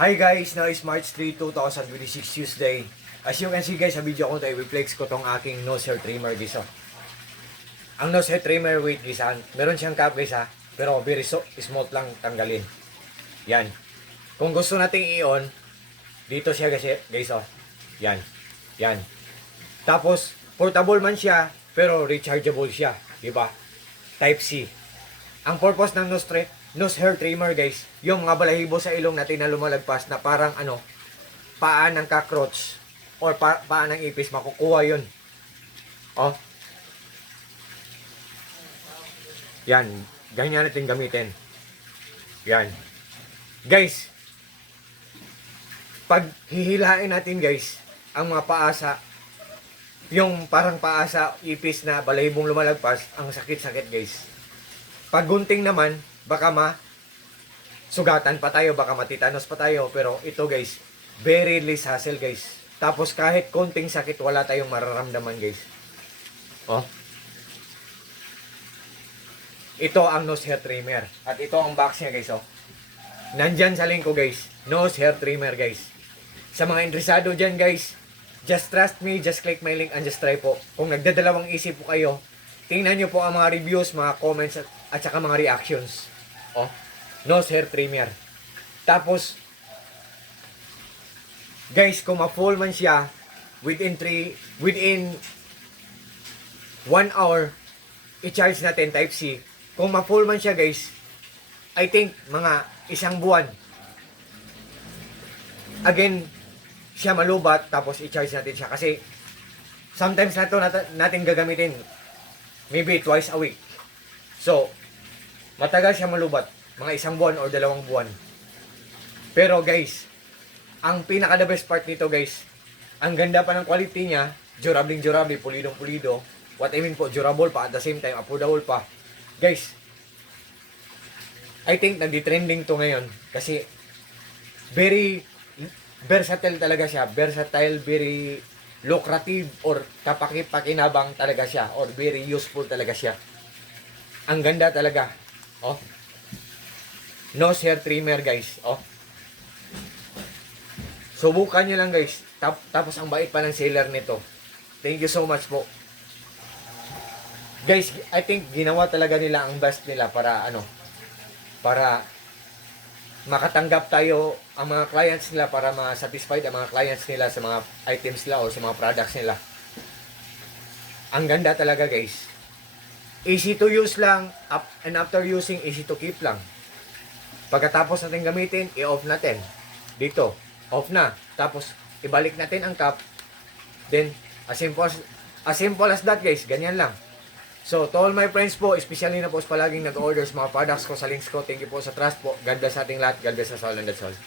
Hi guys, now is March 3, 2026 Tuesday. As you can see guys, sa video ko tayo, i-flex ko tong aking nose hair trimmer guys. Oh. Ang nose hair trimmer, wait guys, meron siyang cap guys ha, pero very smooth lang tanggalin. Yan. Kung gusto nating i-on, dito siya guys oh. Yan. Yan. Tapos, portable man siya, pero rechargeable siya. Diba? Type C. Ang purpose ng nose hair trimmer guys, yung mga balahibo sa ilong natin na lumalagpas na parang paa ng cockroach or paa ng ipis, makukuha yun. Oh. Yan. Ganyan natin gamitin. Yan. Guys, pag hihilain natin guys, ang mga paasa, yung parang paasa, ipis na balahibong lumalagpas, ang sakit-sakit guys. Pag gunting naman, baka sugatan pa tayo, baka matitanos pa tayo, pero ito guys, very less hassle guys. Tapos kahit konting sakit, wala tayong mararamdaman guys. Oh. Ito ang nose hair trimmer. At ito ang box niya guys oh. Nandyan sa link ko guys, nose hair trimmer guys. Sa mga interesado dyan guys, just trust me, just click my link and just try po. Kung nagdadalawang isip po kayo, tingnan nyo po ang mga reviews, mga comments at saka mga reactions. Oh, nose hair trimmer. Tapos, guys, kung ma-full man siya, within 1 hour, i-charge natin type C. Kung ma-full man siya guys, I think mga 1 buwan. Again, siya malubat, tapos i-charge natin siya. Kasi, sometimes natin gagamitin, maybe twice a week. So, matagal siya malubat. Mga 1 buwan or 2 buwan. Pero guys, ang pinaka-the best part nito guys, ang ganda pa ng quality niya, durable, pulidong-pulido. What I mean po, durable pa, at the same time, affordable pa. Guys, I think nagdi-trending to ngayon kasi very versatile talaga siya. Versatile, very lucrative or kapaki-pakinabang talaga siya or very useful talaga siya. Ang ganda talaga. Oh. Nose hair trimmer guys. Oh. Subukan nyo lang guys. Tapos ang bait pa ng seller nito. Thank you so much po. Guys, I think ginawa talaga nila ang best nila para para makatanggap tayo ang mga clients nila, para ma-satisfied ang mga clients nila sa mga items nila o sa mga products nila. Ang ganda talaga guys. Easy to use lang, and after using, easy to keep lang. Pagkatapos natin gamitin, i-off natin. Dito, off na. Tapos, ibalik natin ang cap. Then, as simple as that guys, ganyan lang. So, to all my friends po, especially na po palaging nag-order sa mga products ko sa links ko, thank you po sa trust po. God bless sa ating lahat. God bless us all and that's all.